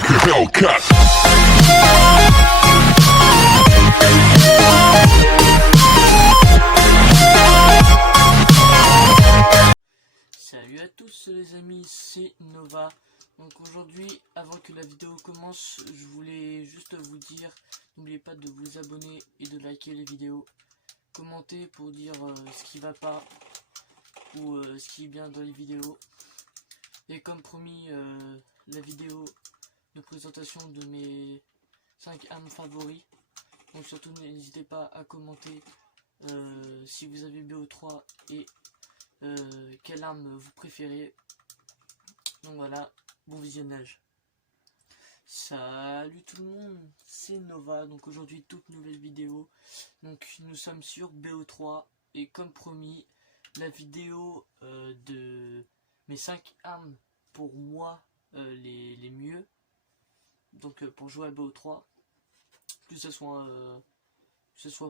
like a Hellcat. Salut à tous les amis, c'est Nova. Donc aujourd'hui, avant que la vidéo commence, je voulais juste vous dire, n'oubliez pas de vous abonner et de liker les vidéos, commenter pour dire ce qui va pas ou ce qui est bien dans les vidéos. Et comme promis, la vidéo de présentation de mes 5 armes favoris. Donc surtout n'hésitez pas à commenter si vous avez BO3 et quelle arme vous préférez. Donc voilà, bon visionnage. Salut tout le monde, c'est Nova. Donc aujourd'hui toute nouvelle vidéo. Donc nous sommes sur BO3 et comme promis, la vidéo de mes 5 armes pour moi les mieux. Donc pour jouer à BO3, que ce soit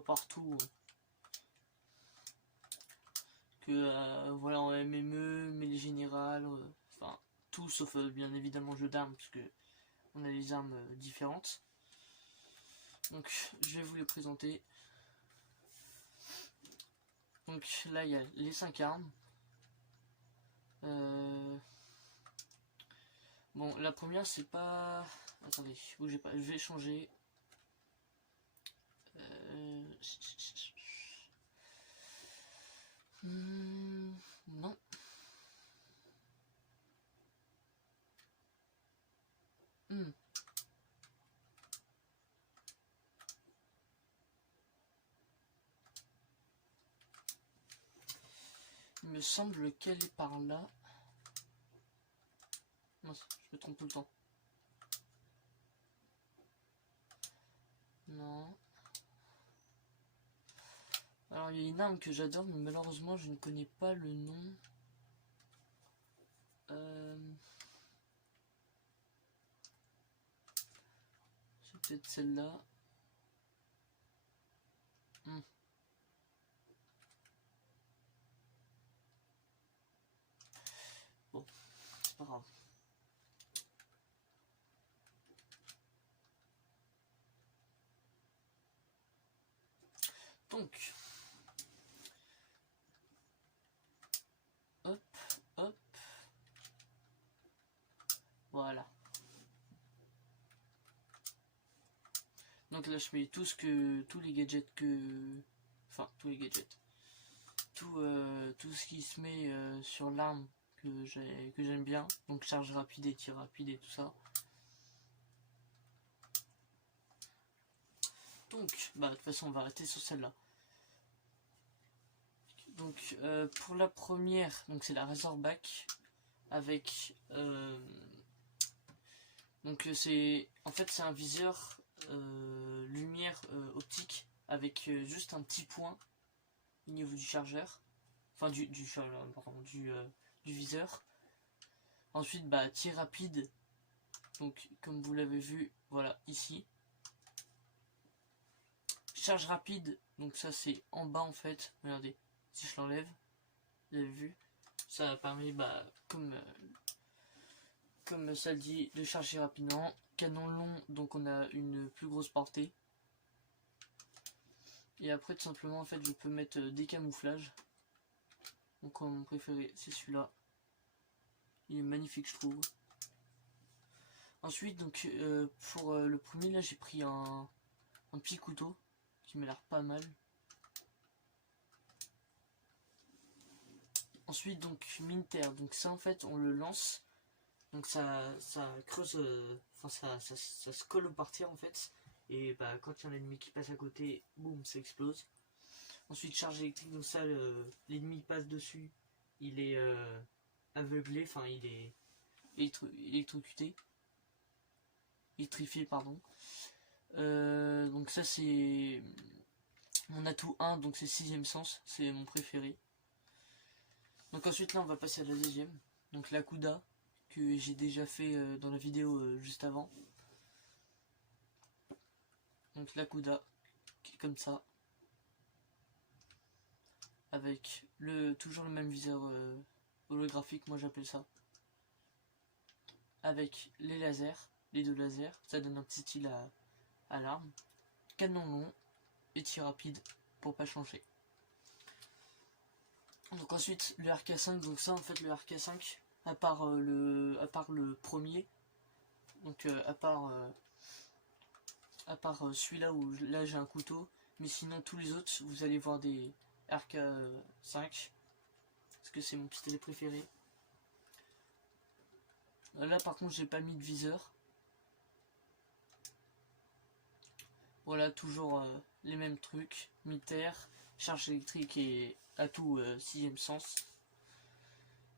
partout. Que voilà, en MME, mais les générales, enfin tout sauf bien évidemment jeu d'armes, parce que on a des armes différentes. Donc je vais vous les présenter. Donc là il y a les 5 armes. Bon, la première c'est pas... Attendez, bougez pas, je vais changer. Non. Il me semble qu'elle est par là. Non, je me trompe tout le temps. Non. Alors il y a une arme que j'adore, mais malheureusement je ne connais pas le nom. C'est peut-être celle-là. Bon, c'est pas grave. Donc, hop, hop, voilà. Donc là je mets tous les gadgets enfin tous les gadgets, tout ce qui se met sur l'arme que j'aime bien, donc charge rapide et tir rapide et tout ça. Donc bah de toute façon on va arrêter sur celle-là. Donc pour la première, donc c'est la Razorback avec donc c'est en fait c'est un viseur lumière optique avec juste un petit point au niveau du chargeur, enfin du viseur. Ensuite bah tir rapide, donc comme vous l'avez vu, voilà ici. Charge rapide, donc ça c'est en bas en fait, regardez, si je l'enlève, vous avez vu, ça permet bah comme ça le dit, de charger rapidement. Canon long, donc on a une plus grosse portée. Et après tout simplement en fait je peux mettre des camouflages. Donc mon préféré c'est celui-là. Il est magnifique je trouve. Ensuite donc pour le premier là j'ai pris un petit couteau qui m'a l'air pas mal. Ensuite donc Minter, donc ça en fait on le lance. Donc ça creuse, enfin ça se colle au partir en fait. Et bah quand il y a un ennemi qui passe à côté, boum, ça explose. Ensuite charge électrique, donc ça l'ennemi passe dessus, il est aveuglé, enfin il est électrocuté. Électrifié pardon. Donc ça c'est mon atout 1, donc c'est 6ème sens, c'est mon préféré. Donc ensuite là on va passer à la deuxième, donc la Kuda, que j'ai déjà fait dans la vidéo juste avant. Donc la Kuda, qui est comme ça, avec toujours le même viseur holographique, moi j'appelle ça, avec les lasers. les deux lasers, ça donne un petit style à l'arme. Canon long et tir rapide pour pas changer. Donc ensuite le RK5, donc ça en fait le RK5, à part le premier, donc à part celui-là où là j'ai un couteau, mais sinon tous les autres vous allez voir des RK5 parce que c'est mon pistolet préféré. Là par contre j'ai pas mis de viseur. Voilà, toujours les mêmes trucs, militaire, charge électrique et atout sixième sens.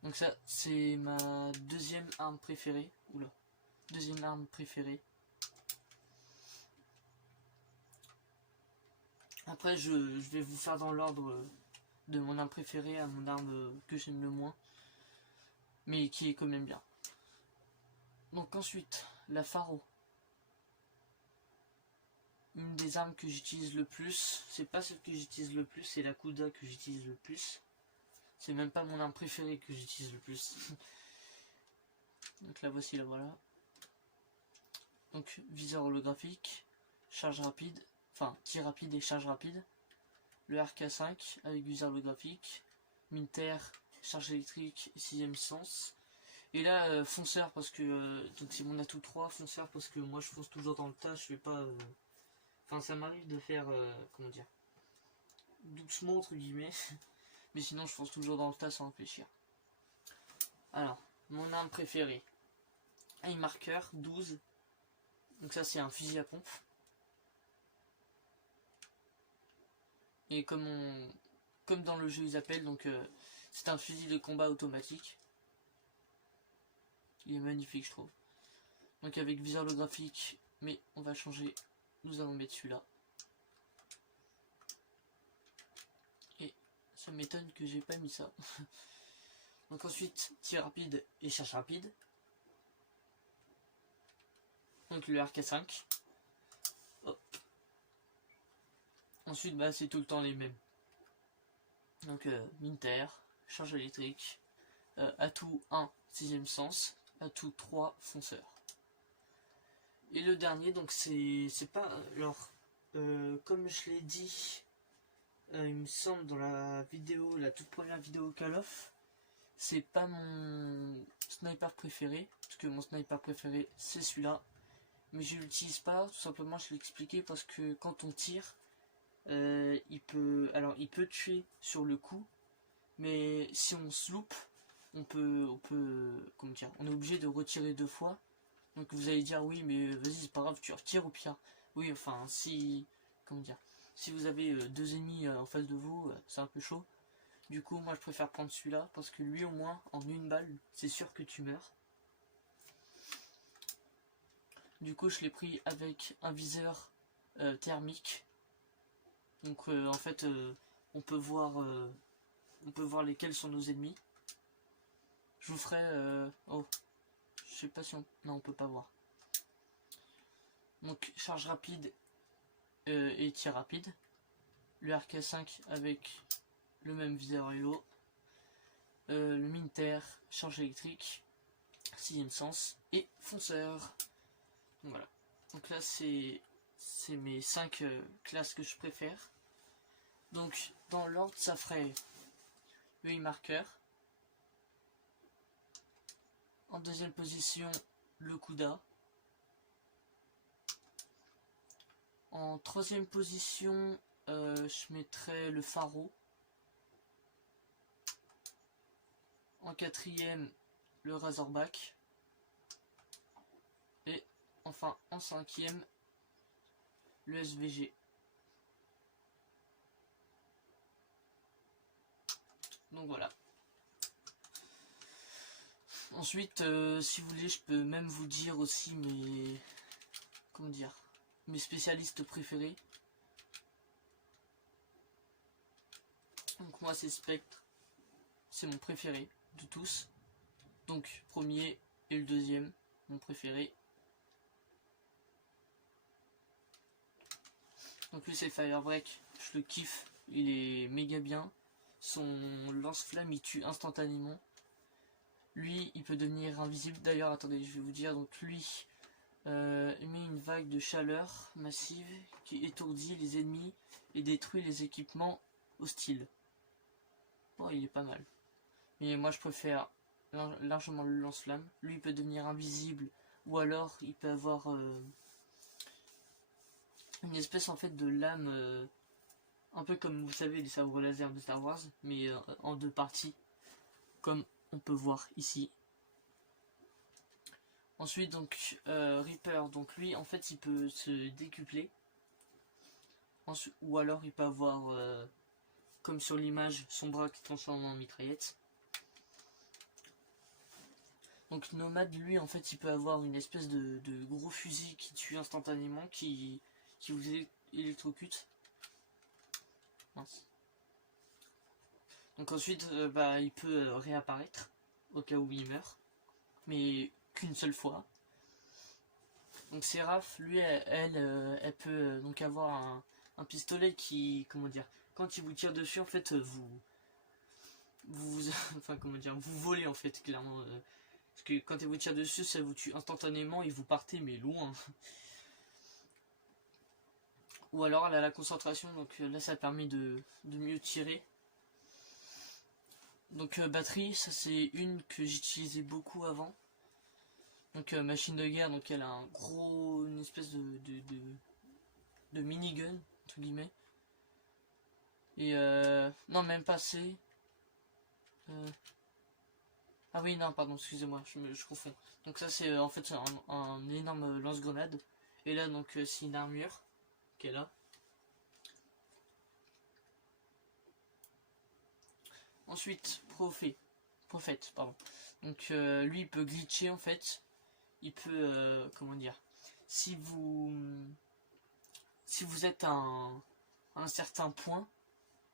Donc ça c'est ma deuxième arme préférée. Oula, deuxième arme préférée. Après je vais vous faire dans l'ordre de mon arme préférée à mon arme que j'aime le moins, mais qui est quand même bien. Donc ensuite, la Faro. Une des armes que j'utilise le plus, c'est pas celle que j'utilise le plus, c'est la Kuda que j'utilise le plus. C'est même pas mon arme préférée que j'utilise le plus. Donc la voici, la voilà. Donc viseur holographique, charge rapide, enfin tir rapide et charge rapide. Le RK5 avec viseur holographique, militaire, charge électrique et sixième sens. Et là fonceur parce que donc c'est mon atout 3, fonceur parce que moi je fonce toujours dans le tas, je fais pas enfin ça m'arrive de faire comment dire, doucement entre guillemets, mais sinon je fonce toujours dans le tas sans réfléchir. Alors, mon arme préférée, un marqueur 12, donc ça c'est un fusil à pompe. Et comme dans le jeu ils appellent, donc c'est un fusil de combat automatique. Il est magnifique je trouve. Donc avec viseur holographique, mais on va changer, nous allons mettre celui-là. Et ça m'étonne que j'ai pas mis ça. Donc ensuite, tir rapide et charge rapide. Donc le RK5. Hop. Ensuite, bah, c'est tout le temps les mêmes. Donc militaire, charge électrique, atout 1, sixième sens, atout 3, fonceur. Et le dernier, donc c'est pas... Alors, comme je l'ai dit, il me semble dans la vidéo, la toute première vidéo Call of, c'est pas mon sniper préféré, parce que mon sniper préféré c'est celui-là. Mais je l'utilise pas, tout simplement je l'ai expliqué parce que quand on tire, il peut tuer sur le coup, mais si on se loupe, on est obligé de retirer 2 fois. Donc vous allez dire oui mais vas-y c'est pas grave, tu retires au pire. Oui enfin si vous avez 2 ennemis en face de vous, c'est un peu chaud. Du coup moi je préfère prendre celui-là parce que lui au moins en une balle c'est sûr que tu meurs. Du coup je l'ai pris avec un viseur thermique. Donc en fait on peut voir lesquels sont nos ennemis. Je vous ferai oh je sais pas si on... Non on peut pas voir. Donc charge rapide et tir rapide. Le RK5 avec le même viseur Halo. Le militaire, charge électrique, sixième sens et fonceur. Donc voilà. Donc là c'est mes 5 classes que je préfère. Donc dans l'ordre ça ferait le marqueur. En deuxième position le Kuda. En troisième position je mettrais le Faro. En quatrième le Razorback. Et enfin en cinquième le SVG. Donc voilà. Ensuite si vous voulez je peux même vous dire aussi mes spécialistes préférés. Donc moi c'est Spectre, c'est mon préféré de tous. Donc premier et le deuxième, mon préféré. Donc lui c'est Firebreak, je le kiffe, il est méga bien. Son lance-flamme il tue instantanément. Lui il peut devenir invisible, d'ailleurs attendez je vais vous dire, donc lui émet une vague de chaleur massive qui étourdit les ennemis et détruit les équipements hostiles. Bon, il est pas mal. Mais moi je préfère largement le lance-flamme. Lui il peut devenir invisible ou alors il peut avoir une espèce en fait de lame un peu comme vous savez les sabres laser de Star Wars mais en deux parties comme on peut voir ici. Ensuite donc Reaper, donc lui en fait il peut se décupler. Ensuite, ou alors il peut avoir comme sur l'image son bras qui se transforme en mitraillette. Donc Nomade lui en fait il peut avoir une espèce de gros fusil qui tue instantanément, qui vous électrocute. Mince. Donc ensuite il peut réapparaître au cas où il meurt, mais qu'une seule fois. Donc Seraph lui elle peut donc avoir un pistolet qui, comment dire, quand il vous tire dessus en fait enfin comment dire, vous volez en fait clairement. Parce que quand elle vous tire dessus, ça vous tue instantanément et vous partez mais loin. Ou alors elle a la concentration, donc là ça permet de mieux tirer. Donc batterie, ça c'est une que j'utilisais beaucoup avant. Donc machine de guerre, donc elle a une espèce de minigun, entre guillemets. Et non même pas c'est... Ah oui non pardon, excusez-moi, je confonds. Donc ça c'est en fait un énorme lance-grenade. Et là donc c'est une armure qui est là. Ensuite prophète pardon. Donc lui il peut glitcher en fait. Il peut comment dire, si vous êtes à un certain point,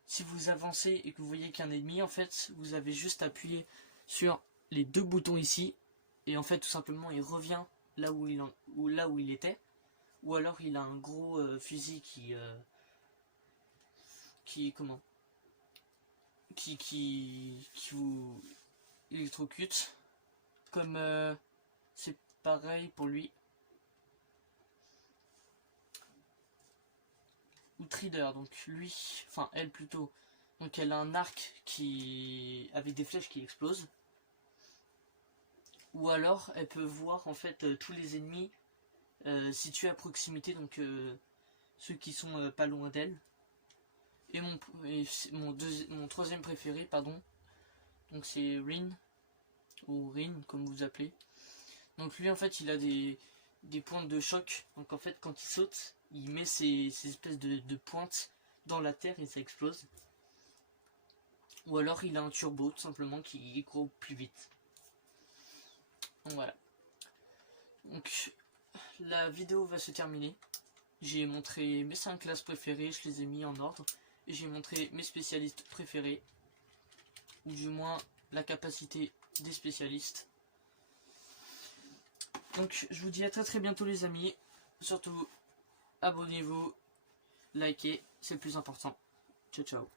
si vous avancez et que vous voyez qu'un ennemi, en fait vous avez juste appuyé sur les deux boutons ici et en fait tout simplement il revient là où il était, ou alors il a un gros fusil qui vous électrocute, comme c'est pareil pour lui. Outrider, donc lui, enfin elle plutôt, donc elle a un arc qui avec des flèches qui explosent, ou alors elle peut voir en fait tous les ennemis situés à proximité, donc ceux qui sont pas loin d'elle. Et mon troisième préféré, pardon, donc c'est Rin, ou Rin comme vous appelez. Donc lui en fait il a des pointes de choc, donc en fait quand il saute, il met ces espèces de pointes dans la terre et ça explose. Ou alors il a un turbo tout simplement qui court plus vite. Donc voilà. Donc la vidéo va se terminer. J'ai montré mes 5 classes préférées, je les ai mis en ordre. Et j'ai montré mes spécialistes préférés. Ou du moins la capacité des spécialistes. Donc je vous dis à très bientôt les amis. Surtout abonnez-vous, likez, c'est le plus important. Ciao ciao.